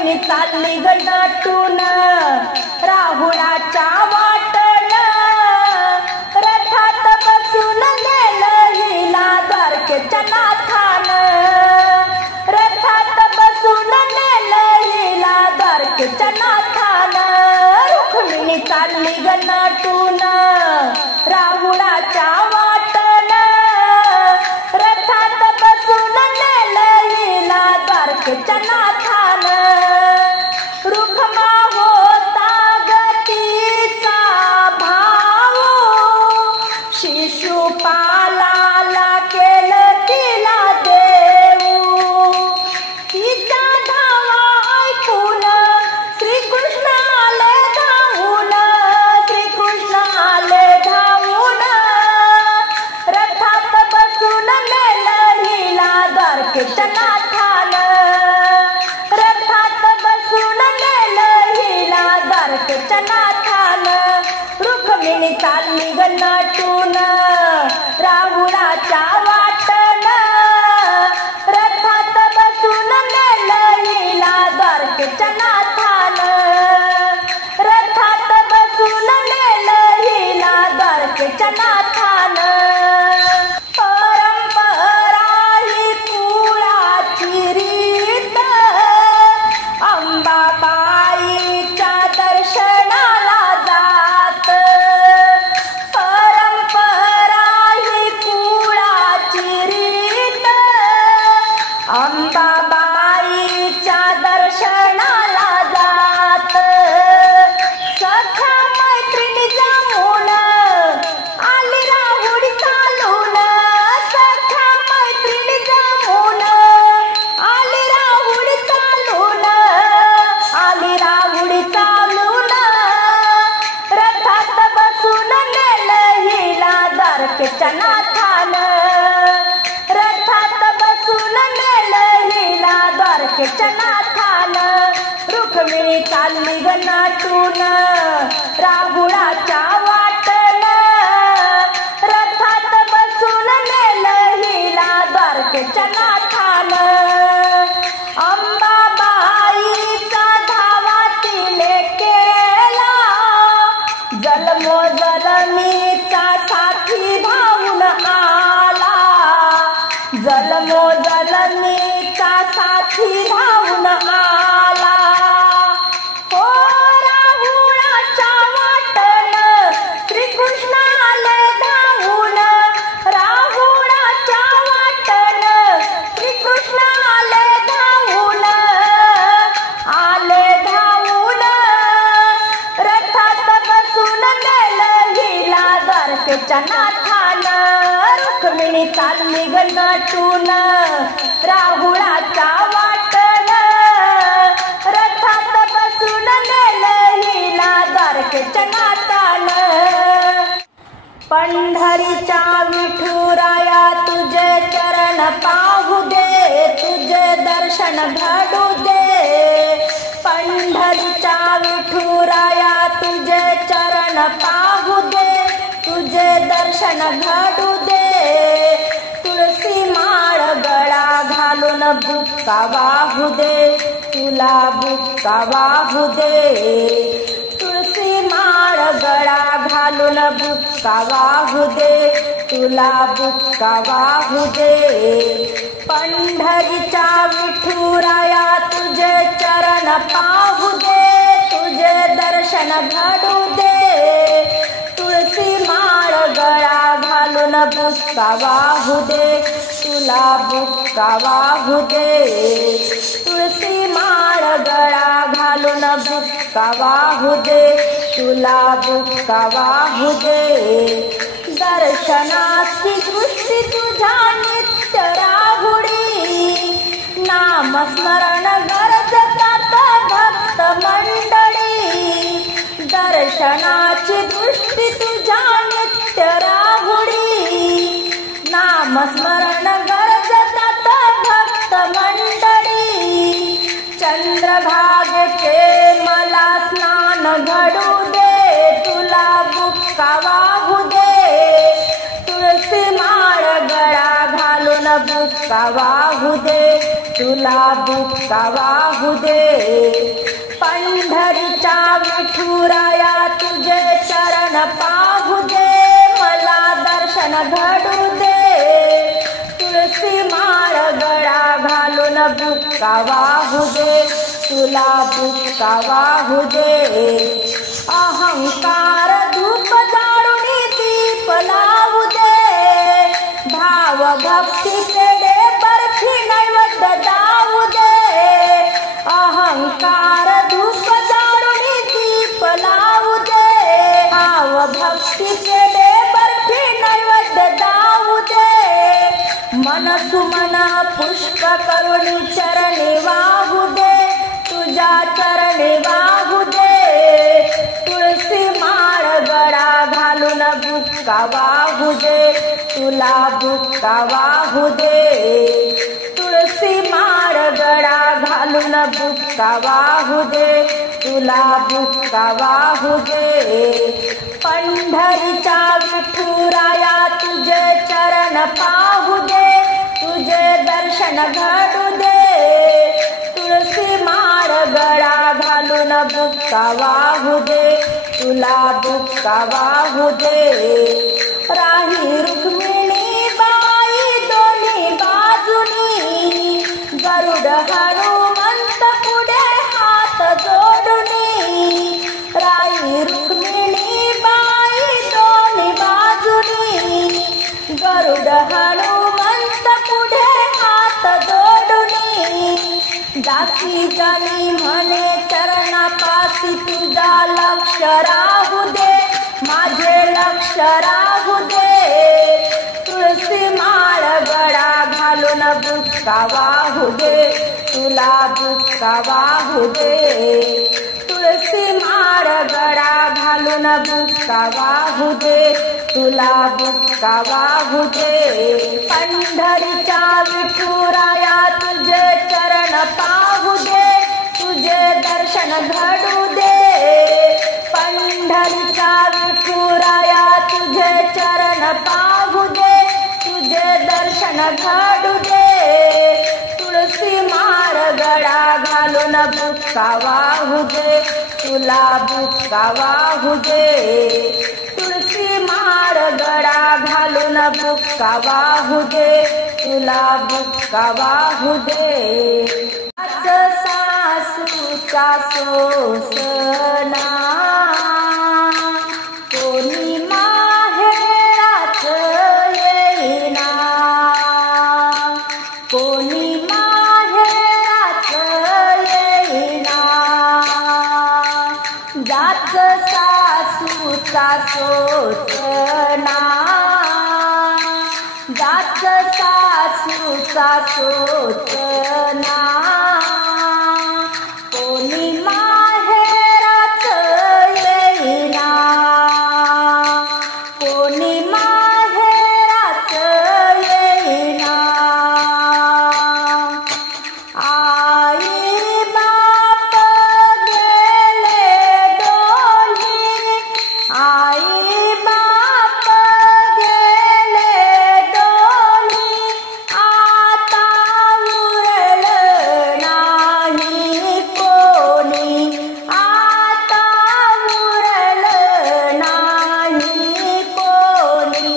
रुक्मिणी चालली गटातून राहुळाच्या वाटण, रथात बसून नेलं हिला द्वारकेच्या नाथान, रथात बसून नेलं हिला द्वारकेच्या नाथान. रुक्मिणी चालली गटातून राहुळाच्या वाटण, रथात बसून नेलं हिला द्वारकेच्या नाथान. रुक्मा होता गतीचा भाऊ, शिशुपालाला केलं तिला देऊ. तिच्या धावा ऐकून श्रीकृष्ण आले धावून, श्रीकृष्ण आले धावून. रथात बसून नेलं हिला द्वारकेच्या नाथान, रथात बसून नेलं हिला द्वारकेच्या नाथान. रुक्मिणी चालली गटातून राहुळाच्या वाटण, रथात बसून नेलं हिला द्वारकेच्या नाथान, रथात बसून नेलं हिला द्वारकेच्या नाथान. परंपरा ही कुळाची रीत, अंबाबाईच्या दर्शनाला जात. परंपरा ही कुळाची रीत, अंबाबाईच्या दर्शनाला जात. सख्या मैत्रिणी जमून आली राहुडी चालून, सख्या मैत्रिणी जमून आली राहुडी चालून, आली राहुडी चालून. रथात बसून नेलं हिला द्वारकेच्या नाथान, रथात बसून नेलं हिला द्वारकेच्या नाथान. रुक्मिणी चालली गटातून राहुळाच्या वाटण, रथात बसून नेलं हिला द्वारकेच्या नाथान. अंबाबाईचा धावा तिने केला, जन्मोजन्मीचा साथी धावून आला, जन्मोजन्मीचा साथी धावून आला. हो राहुळाच्या वाटण श्रीकृष्ण आले धावून, राहुळाच्या वाटण श्रीकृष्ण आले धावून, आले धावून. रथात बसून नेलं हिला द्वारकेच्या नाथान. रुक्मिणी चालली गटातून राहुळाच्या वाटण, रथात बसून नेलं हिला द्वारकेच्या नाथान. पंढरीच्या विठुराया तुझे चरण पाहू दे, तुझे दर्शन घडू दे. पंढरीच्या विठुराया तुझे चरण पाहू दे, तुझे दर्शन घडू दे. तुळशी माळ गळा घालून बुक्का वाहू दे, तुला बुक्का वाहू दे. तुळशी माळ गळा घालून बुक्का वाहू दे, तुला बुक्का वाहू दे. पंढरीच्या विठुराया तुझे चरण पाहू दे, तुझे दर्शन घडू दे. तुळशी माळ गळा घालून बुक्का वाहू दे, तुला बुक्का वाहू दे. तुळशी माळ गळा घालून बुक्का वाहू दे, तुला बुक्का वाहू दे. दर्शनाची दृष्टी तुझ्या नित्य राहुडी, नामस्मरण गरजतात भक्त मंडळी. दर्शनाची दृष्टी तुझ्या नित्य राहुडी, नामस्मरण गरजतात भक्त मंडळी. चंद्रभागेचे मला स्नान घडू दे, तुला बुक्का वाहू दे. तुळशी माळ गळा घालून बुक्का वाहू दे, तुला तुला बुक्का वाहू दे. पंढरीच्या विठुराया तुझे चरण पाहू दे, मला दर्शन घडू दे. तुळशी माळ गळा घालून बुक्का वाहू दे, तुला बुक्का वाहू दे. अहंकार धूप जाळून दीप लावू दे, भाव भक्ती पेढे बर्फी नैवेद्य दावू दे. अहंकार धूप जाळून दीप लावू दे, भाव भक्ती पेढे बर्फी नैवेद्य दावू दे. मन सुमन पुष्प करुणी चरणी वाहू दे, तुझ्या चरणी वाहू दे. तुळशी माळ गळा घालून बुक्का वाहू दे, तुला बुक्का वाहू दे. तुळशी माळ गळा घालून बुक्का वाहू दे, तुला बुक्का वाहू दे. पंढरीच्या विठुराया तुझे चरण पाहू दे, तुझे दर्शन घडू दे. तुळशी माळ गळा घालून बुक्का वाहू दे, तुला बुक्का वाहू दे. राही रुक्मिणी बाई दोन्ही बाजूनी, गरुड हनुमंत पुढे हात जोडूनी. राही रुक्मिणी बाई दोन्ही बाजूनी, गरुड हनुमंत पुढे हात जोडूनी. दासी जनी म्हणे चरणापासी तुझा लक्ष राहू दे, माझे लक्ष राहू दे. तुळशी माळ गळा घालून बुक्का वाहू दे, तुला बुक्का वाहू दे. तुळशी माळ गळा घालून बुक्का वाहू दे, तुला बुक्का वाहू दे. पंढरीच्या विठुराया तुझे चरण पाहू दे, तुझे दर्शन घडू दे. पंढरीच्या विठुराया तुझे चरण पाहू दे, तुझे दर्शन घडू दे. तुळशी माळ गळा घालून बुक्का वाहू दे, तुला बुक्का वाहू दे. तुळशी माळ गळा घालून बुक्का वाहू दे, तुला बुक्का वाहू दे. सासूचा सोसना कोणी माहेरात येईना, कोणी माहेरात येईना. जात सासूचा सोसना, जात सासूचा सोसना. कोणी माहेरात येईना, कोणी माहेरात येईना. आई बाप गेले डोली, आई बाप गेले डोली. आता उरलं नाही कोणी, आता उरलं नाही कोणी.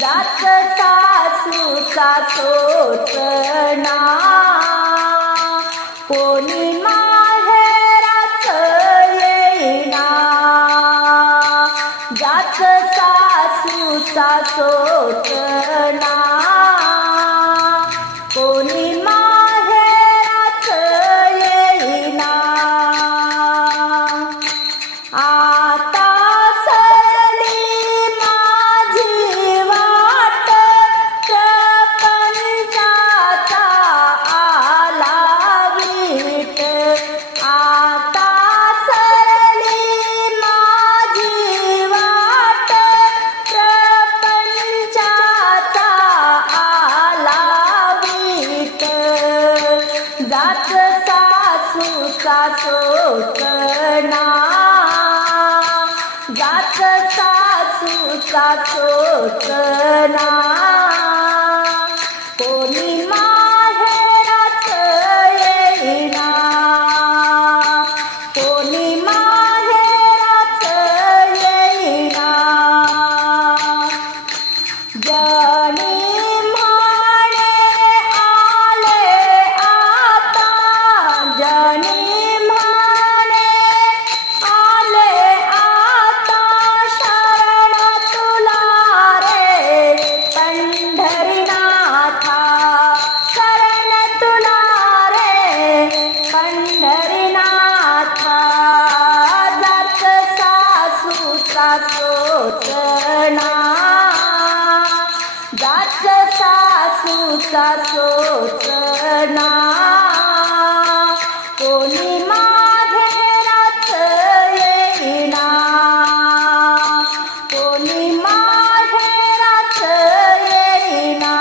जात सासूचा सोसना कोणी माहेरात येईना. जात सासूचा सोसना कोणी माहेरात येईना. आता सरली माझी वाट, प्रपंचाचा आला वीट. आता सरली माझी वाट, प्रपंचाचा आला वीट. जात सासूचा सोसना, जात सासूचा सोसना कोणी माहेरात आईचा सोचना कोणी माहेरात येईना कोणी माहेरात येईना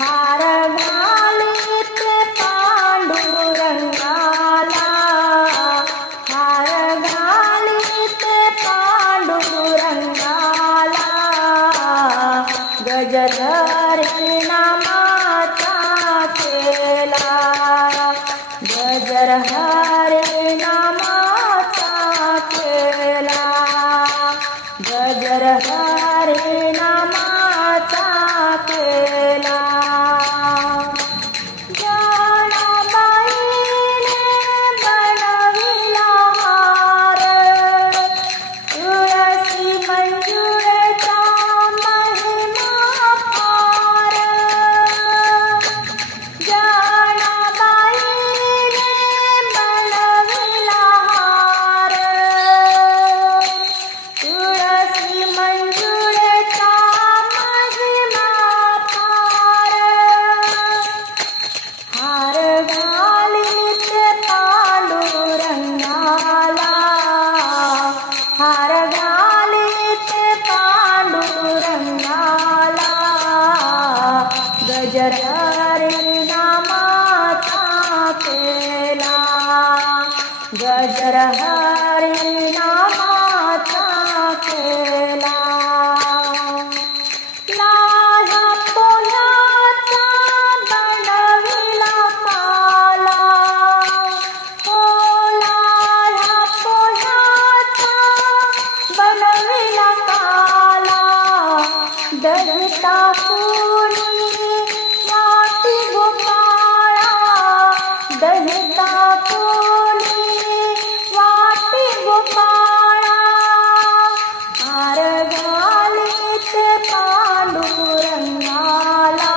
हार घालीत पांडुरंगाला हार घालीत पांडुरंगाला गजधरी नामाचा केला गजर हरी नामाचा केला गजर हरी नामाचा केला जनाबाईने बनविला हार तुळसी मंजुळेचा महिमा फार जनाबाईने बनविला हार तुळसी मंजुळेचा महिमा फार हार घालीत पांडुरंगाला हार घालीत पांडुरंगाला गजर हरी नामाचा केला गजर हरी नामाचा केला लाह्या पोह्याचा बनविला काला हो लाह्या पोह्याचा बनविला काला दही टाकून वाटी गोपाळा दही टाकून वाटी गोपाळा हार घालीत पांडुरंगाला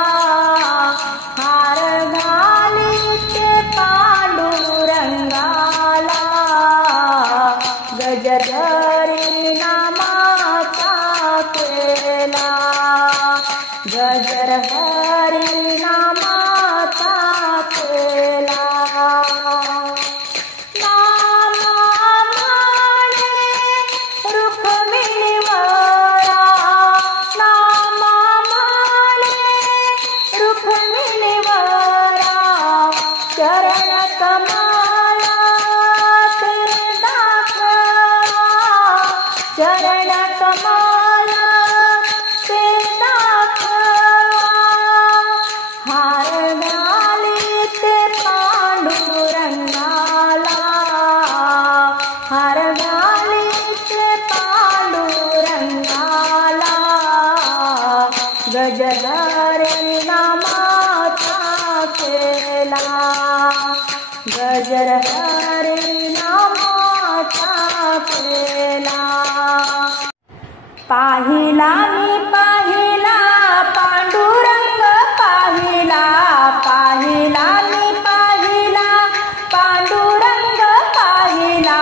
हार घालीत पांडुरंगाला गजधरी नामाचा केला गजर हरी नामाचा केला नामाने रुक्मिणीवरा नामाने रुक्मिणीवरा चरण कमला ते दाखवा चरण कमला ते दाखवा हार घालीत पांडुरंगाला हार घालीत पांडुरंगाला गजधरी नामाचा केला गजर हरी नामाचा केला पाहिला मी पाहिला पांडुरंग पाहिला पाहिला मी पाहिला पांडुरंग पाहिला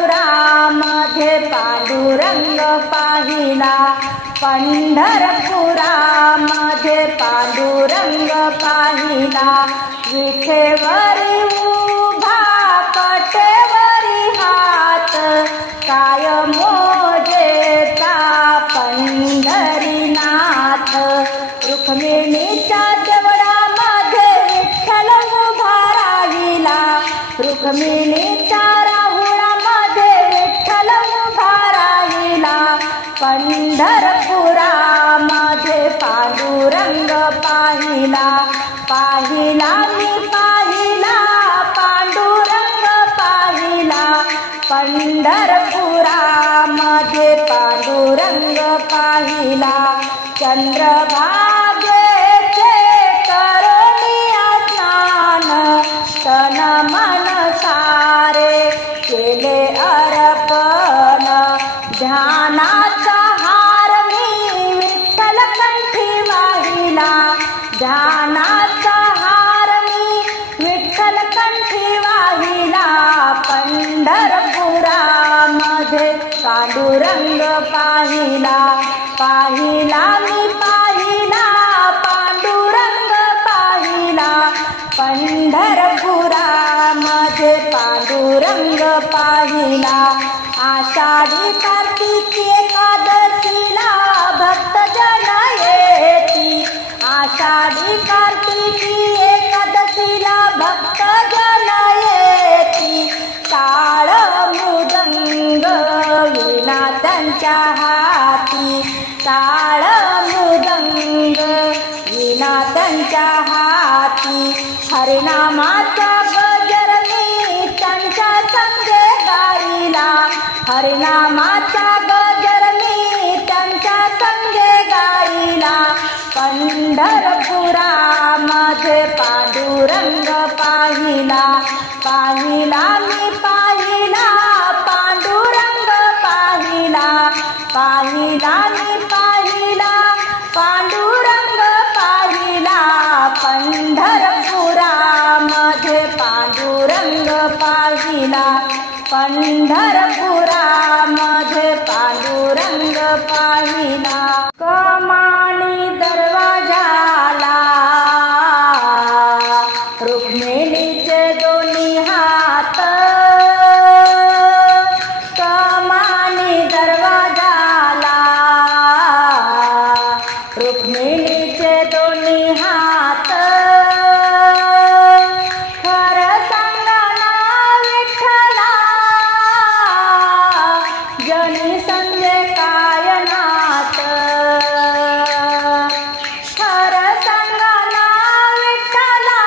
पंढरपुरामध्ये पांडुरंग पाहिला पंढरपुरामध्ये पांडुरंग पाहिला विठेवरी उभा कटेवरी हात काय मोजेचा पंढरीनाथ रुक्मिणीच्या देवळामध्ये विठ्ठल उभा राहिला रुक्मिणीच्या राहुळामध्ये विठ्ठल उभा राहिला पंढरपुरामध्ये पांडुरंग पाहिला पाहिला मी पाहिला पांडुरंग पाहिला पंढरपुरामध्ये पांडुरंग पाहिला चंद्रभागेचे करुणिया स्नान तन मन सारे केले अर्पण ध्यानाचा हार मी विठ्ठल कंठी वाहिला ध्यानाचा हार मी विठ्ठल कंठी वाहिला पंढरपुरामध्ये पांडुरंग पाहिला पाहिला मी पाहिला पंढरपुरामध्ये पांडुरंग पाहिला आषाढी कार्तिकी एकादशीला भक्तजन येती आषाढी कार्तिकी एकादशीला भक्तजन येती टाळ मृदंग विना त्यांच्या हाती टाळ मृदंग विना त्यांच्या हाती हरिनामाचा गजर मी त्यांच्या संगे गाईला हरिनामाचा गजर मी त्यांच्या संगे गाईला पंढरपुरामध्ये पांडुरंग पाहिला पाहिला मी पाहिला पांडुरंग पाहिला पाहिला मी पाहिला पांडुरंग पाहिला पंढरपुरामध्ये पांडुरंग पाहिला पंढरपुरामध्ये पांडुरंग पाहिला कमानी दरवाजाला रुक्मिणीचे दोन्ही हात कमानी दरवाजाला रुक्मिणीचे दोन्ही हात खरं सांगा ना विठ्ठला जनी संगे काय नात खरं सांगा ना विठ्ठला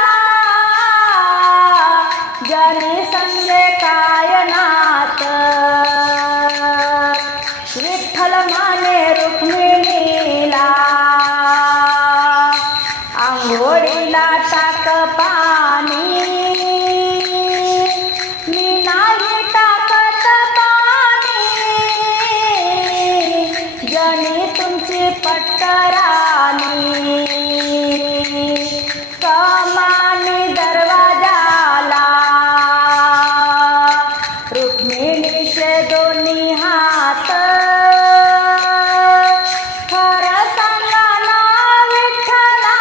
जनी संगे काय नात विठ्ठल माने रुक्मिणीला आंघोळीला टाक पाणी मी नाही टाकत पाणी जनी तुमची पट्टराणी कमानी दरवाजाला रुक्मिणीचे दोन्ही हात खरं सांगा ना विठ्ठला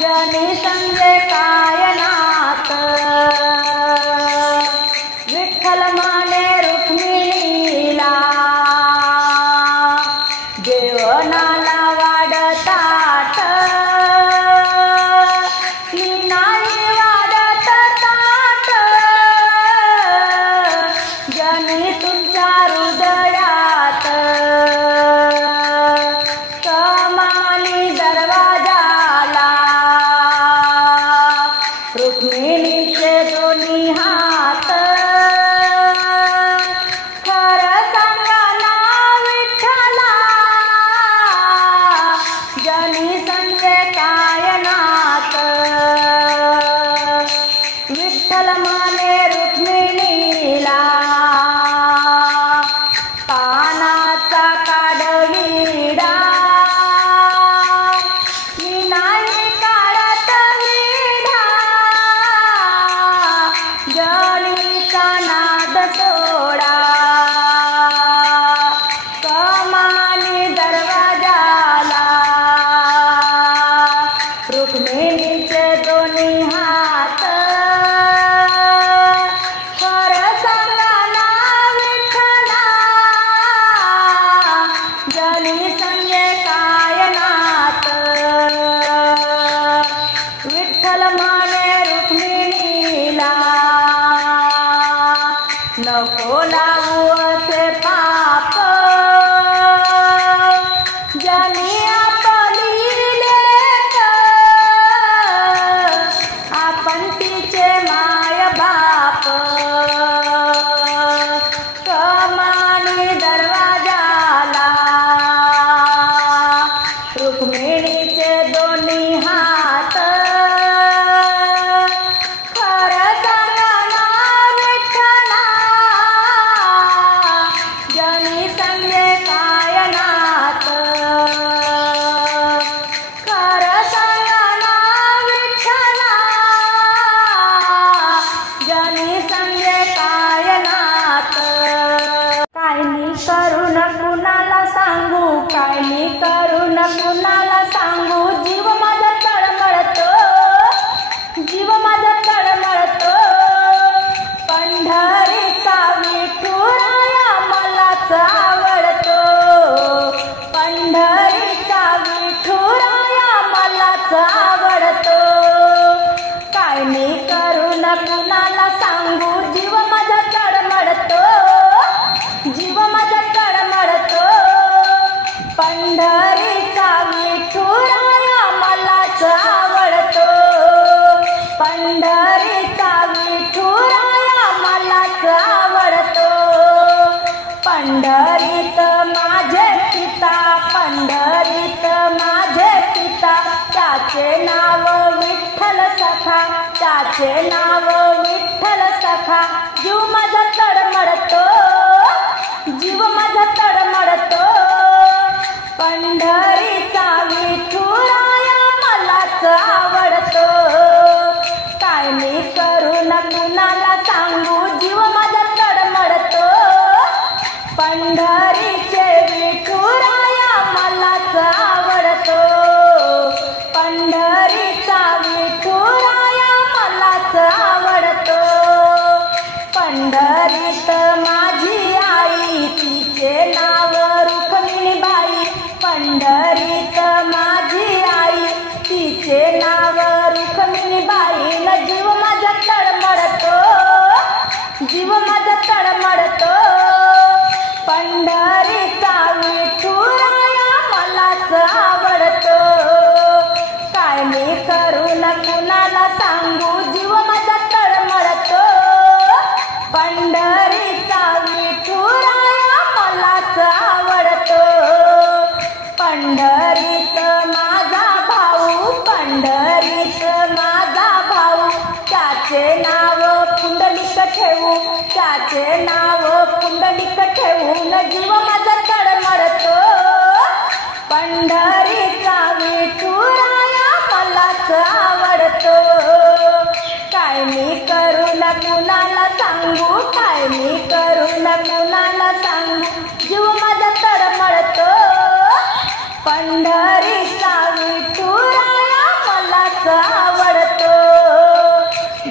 जनी संगे काय नात विठ्ठल माने रुक्मिणीला जेवणाला वाढताट मी नाही वाढत ताट जनी तुमच्या हृदयात कमानी दरवाजाला रुक्मिणीचे दोन्ही हात खरं सांगा ना विठ्ठला जनी संगे काय नात विठ्ठल माने रुक्मिणीला पानाचा काढविडा मी नाही काढत विडा जनीचा नाद सोडा कमानी दरवाजाला रुक्मिणीचे दोन्ही हात खरं सांगा ना विठ्ठला जनी संगे काय नात विठ्ठल माने रुक्मिणीला नको लावू असे पाप जनी आपली लेक आपण तिचे माय बाप कमानी दरवाजाला रुक्मिणीचे दोन्ही हात खरं सांगा ना विठ्ठला विठ्ठल सखा, त्याचे नाव विठ्ठल सखा. जीव माझा तडमडतो, जीव माझा तडमडतो. पंढरीचा विठुराया मलाच आवडतो. काय मी करू न कुणाला सांगू, जीव माझा तडमडतो. पंढरीचे विठुराया मलाच आवडतो. पंढरीचा विठुराया मलाच आवडतो. पंढरीत माझी आई, तिचे नाव रुक्मिणीबाई. पंढरीत माझी आई, तिचे नाव रुक्मिणीबाई. न जीव माझा तडमडतो, जीव माझा तडमडतो. पंढरीचा विठुराया मलाच आवडतो. काय मी करू न कुणाला सांगू, जीव माझा तडमडतो. पंढरीचा विठुराया मलाच आवडतो. पंढरीत माझा भाऊ, पंढरीत माझा भाऊ. त्याचे नाव पुंडलिक ठेवू, त्याचे नाव पुंडलिक ठेवून जीव माझा तडमडतो. पंढरीचा विठुराया मलाच आवडतो. काय मी करू न कुणाला सांगू, काय मी करू न कुणाला सांगू. जीव माझा तडमडतो. पंढरीचा विठुराया मलाच आवडतो.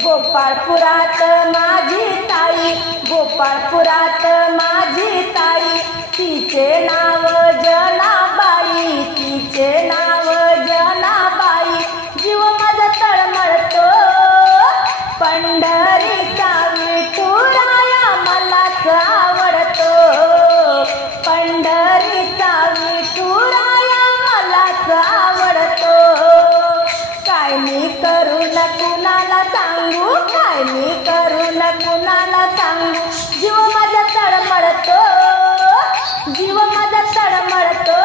गोपाळपुरात माझी ताई, गोपाळपुरात माझी ताई. तिचे नाव जनाबाई, तिचे नाव जनाबाई. जीव माझा तडमडतो. पंढरीचा विठुराया मलाच आवडतो. पंढरीचा विठुराया मलाच आवडतो. काय मी करू न कुणाला सांगू, काय मी करू न कुणाला सांगू. जीव माझा तडमडतो, जीव माझा तडमडतो.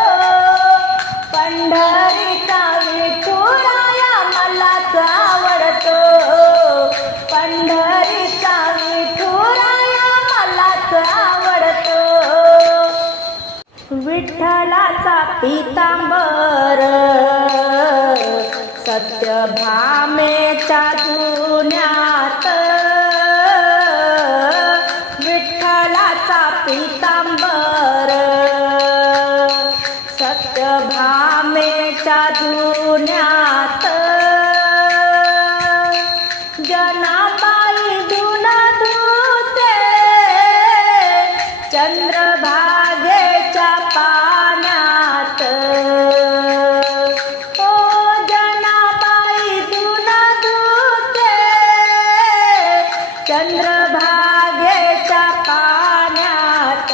पंढरीचा विठुराया मलाच आवडतो. पंढरीचा विठुराया मलाच आवडतो. विठ्ठलाचा पीतांबर सत्यभामेच्या जुन्यात. विठ्ठलाचा पीतांबर सत्यभामेच्या जुन्यात. जनाबाई धुन धुते चंद्रभागेच्या पाण्यात. ओ जनाबाई धुन धुते चंद्रभागेच्या पाण्यात.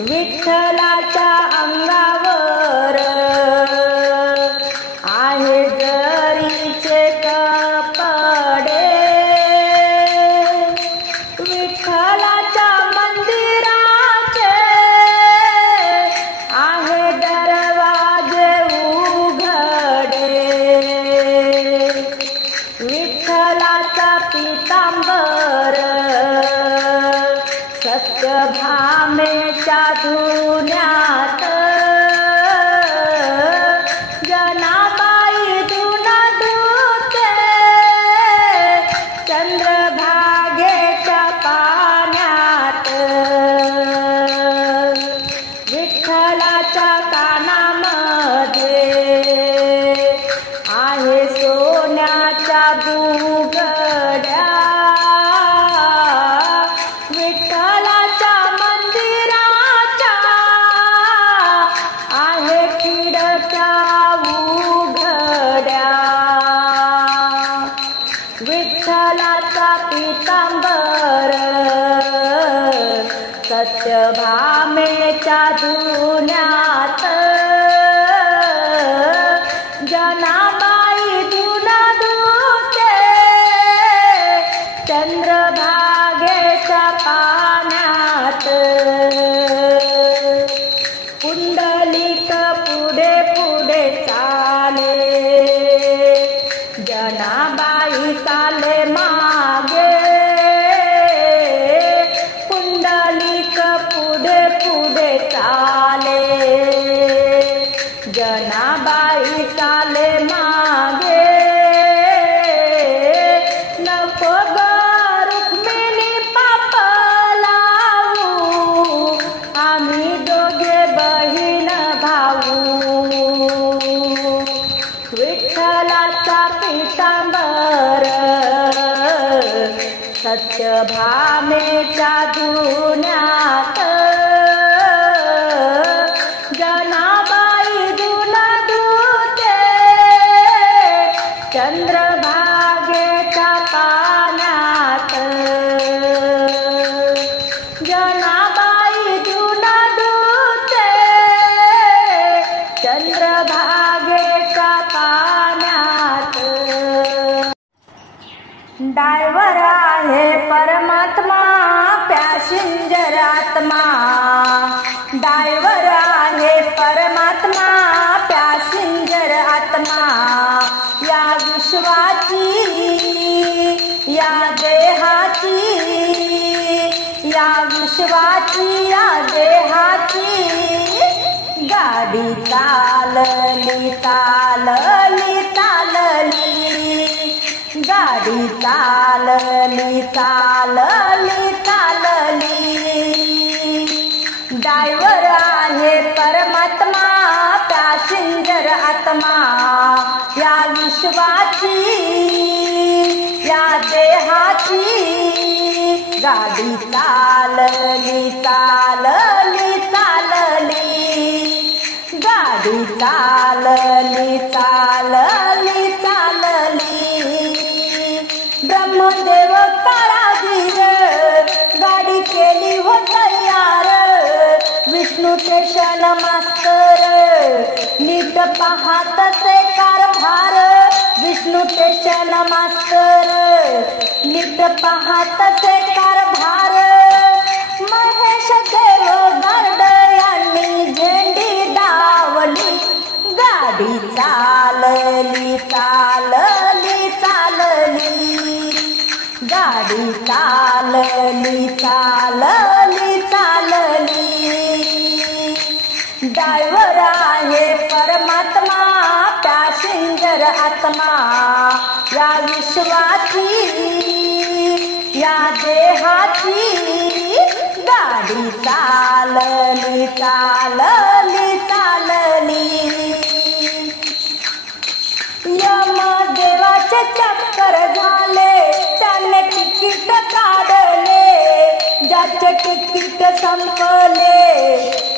विठ्ठलाच्या अंगावर आहे जरीचे कपडे. विठ्ठलाच्या मंदिराचे आहे दरवाजे उघडे. विठ्ठलाचा पीतांबर सत्यभामेच्या धुन्यात. जनाबाई धुन धुते चंद्रभागेच्या पाण्यात. विठ्ठलाच्या कानामध्ये आहे सोन्याच्या बुगड्या. विठ्ठलाच्या मंदिराच्या आहे खिडक्या उघड्या. विठ्ठलाचा पीतांबर सत्यभामेच्या धुन्यात. जनाबाई धुन धुते चंद्रभागेच्या पाण्यात. पुंडलिक पुढे पुढे चाले जनाबाई चाले मागे, पुंडलिक पुढे पुढे चाले. जनाबाई चाले मागे, नको ग रुक्मिणी पाप लावू, आम्ही दोघे बहीण भाऊ. विठ्ठलाचा पीतांबर सत्यभामेच्या धुण्यात, जनाबाई धुना धुते चंद्रभागेच्या पाण्यात. जनाबाई धुना धुते चंद्रभागेच्या पाण्यात. डायव्हर आहे परमात्मा पॅसेंजर आत्मा, डायव्हर आहे परमात्मा पॅसेंजर आत्मा. या विश्वाची या देहाची, या विश्वाची या देहाची, गाडी चालली चालली चालली, गाडी चालली चालली चालली. डायव्हर आहे परमात्मा पॅसेंजर आत्मा. या विश्वाची या देहाची, गाडी चालली चालली चालली, गाडी चालली चालली चालली. ब्रह्मदेव काळाधीर गाडी केली हो तयार, विष्णू स्टेशन मास्तर नीट पाहत से कारभार. विष्णू स्टेशन मास्तर नीट पाहत से कारभार. महेश देव गार्ड यांनी झेंडी डावली, गाडी चालली चालली चालली, गाडी चालली चालली चालली. डायव्हर आहे परमात्मा पॅसेंजर आत्मा. या विश्वाची या देहाची, गाडी चालली चालली चालली. यमदेवाचे चक्कर झाले, त्याने तिकीट काढले, ज्याचे तिकीट संपले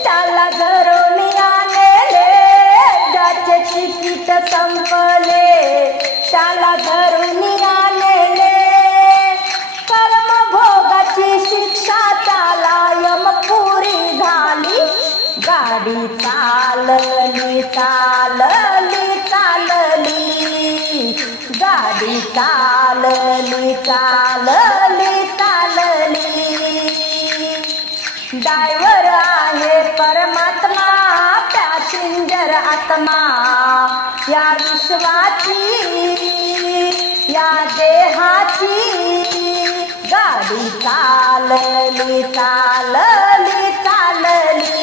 त्याला घरून आणले, ज्याचे तिकीट संपले त्याला घरून आणले. कर्मभोगाची शिक्षा त्याला यमपुरी झाली, गाडी चालली चालली चालली, गाडी चालली चालली चालली. डायव्हर आहे परमात्मा पॅसेंजर आत्मा. या विश्वाची या देहाची, गाडी चालली चालली चालली,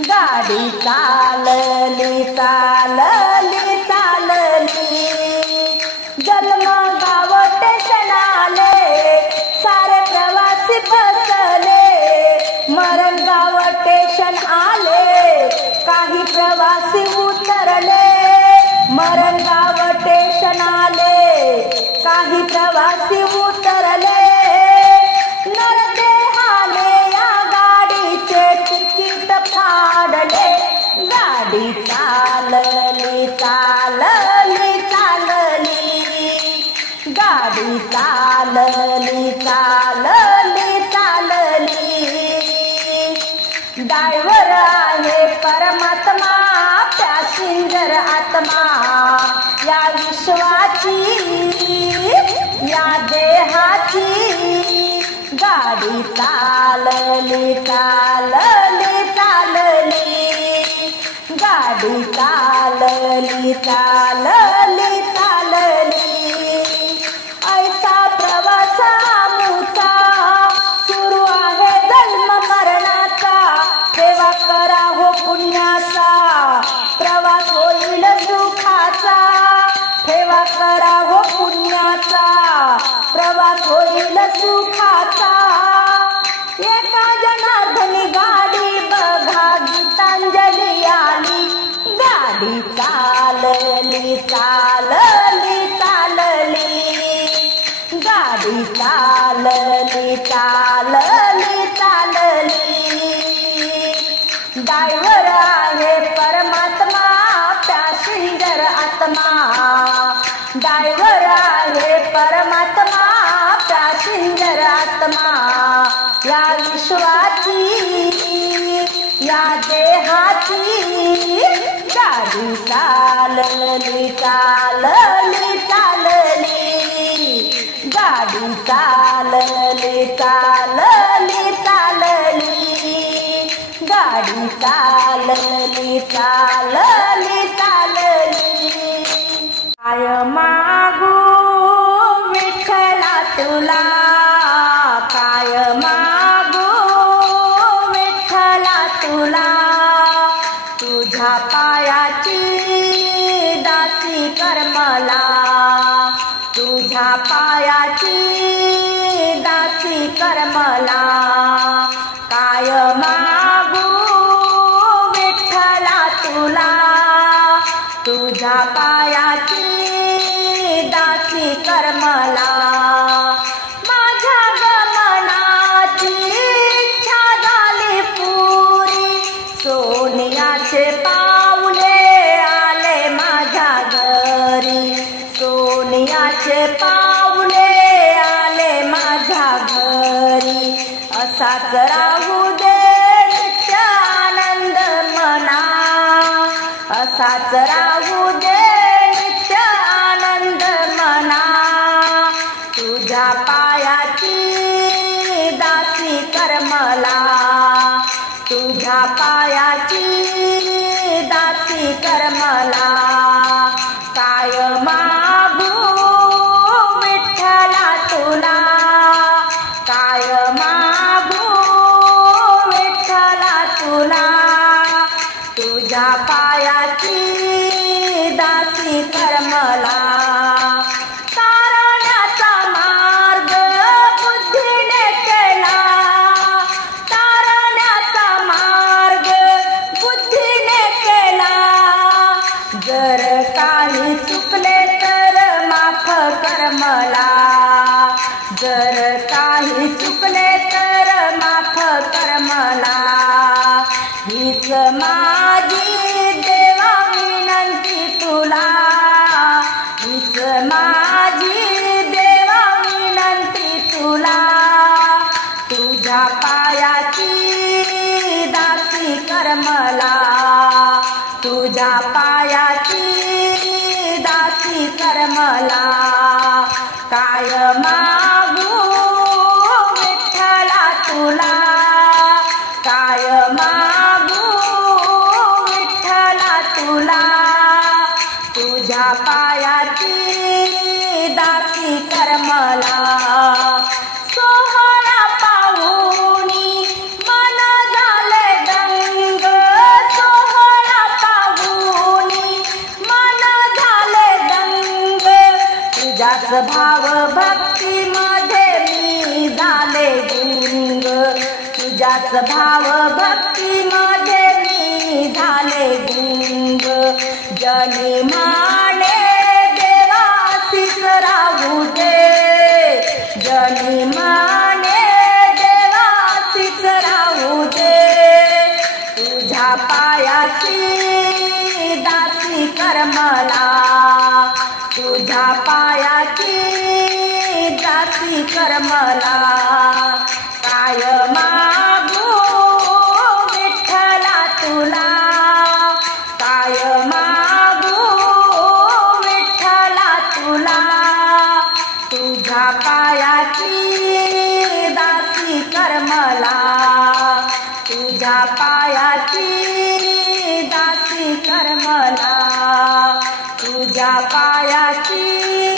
गाडी चालली चालली चालली. जन्मगाव स्टेशन आले, सारे प्रवासी फसले, मरणगाव स्टेशन आले, काही प्रवासी उतरले. मरणगाव स्टेशन आले, काही प्रवासी उतरले. नरदेहाने या गाडीचे तिकीट फाडले, गाडी चालली चालली चालली, गाडी चालली चालली चालली. डायव्हर आहे परमात्मा पॅसेंजर आत्मा. या विश्वाची या देहाची, गाडी चालली चालली चालली, गाडी चालली चालली चालली. चालली चालली गाडी चालली चालली चालली ड्रायव्हर आहे परमात्मा पॅसेंजर आत्मा ड्रायव्हर आहे परमात्मा पॅसेंजर आत्मा या विश्वाची या देहाची गाडी चालली चालली चालली गाडी चालली चालली चालली गाडी चालली चालली चालली काय मागू विठ्ठला तुला काय मागू विठ्ठला तुला तुझ्या पायाची दासी कर मला तुझ्या पायाची दासी कर मला काय मागू विठ्ठला तुला तुझ्या पायाची दासी कर मला माझ्या गमनाची इच्छा झाली पुरी सोनियाचे पावले आले माझ्या घरी सोनियाचे पावले आले माझ्या घरी असाच राहू दे नित्य आनंद मना असाच राहू दे नित्य आनंद मना तुझ्या पायाची दासी कर मला तुझ्या पायाची दासी कर मला काय मागू विठ्ठला तुला काय मागू विठ्ठला तुला तुझ्या पायाची दासी कर मला तारण्याचा मार्ग बुद्धीने केला तारण्याचा मार्ग बुद्धीने केला जर काही चुकले तर माफ कर मला जर काही चुकले तर माफ कर मला हीच माझी देवा विनंती तुला हीच माझी देवा विनंती तुला तुझ्या पायाची दासी कर मला तुझ्या पायाची दासी कर मला काय मागू विठ्ठला तुला काय मागू विठ्ठला तुला तुझ्या पायाची दासी कर मला सोहळा पाहुणी मन झाले दंग सोहळा पाहुणी मन झाले दंग तुझ्याच भाव भक्ती मध्ये मी झाले गुंग तुझ्याच भाव भक्ती मध्ये मी झाले गुंग जनी माने देवासीस राहू दे जनी माने देवासीस राहू दे तुझ्या पायाची दासी कर मला तुझ्या पायाची दासी कर मला काय मागू विठ्ठला तुला काय मागू विठ्ठला तुला तुझ्या पायाची दासी कर मला तुझ्या पायाची दासी कर मला तुझ्या पायाची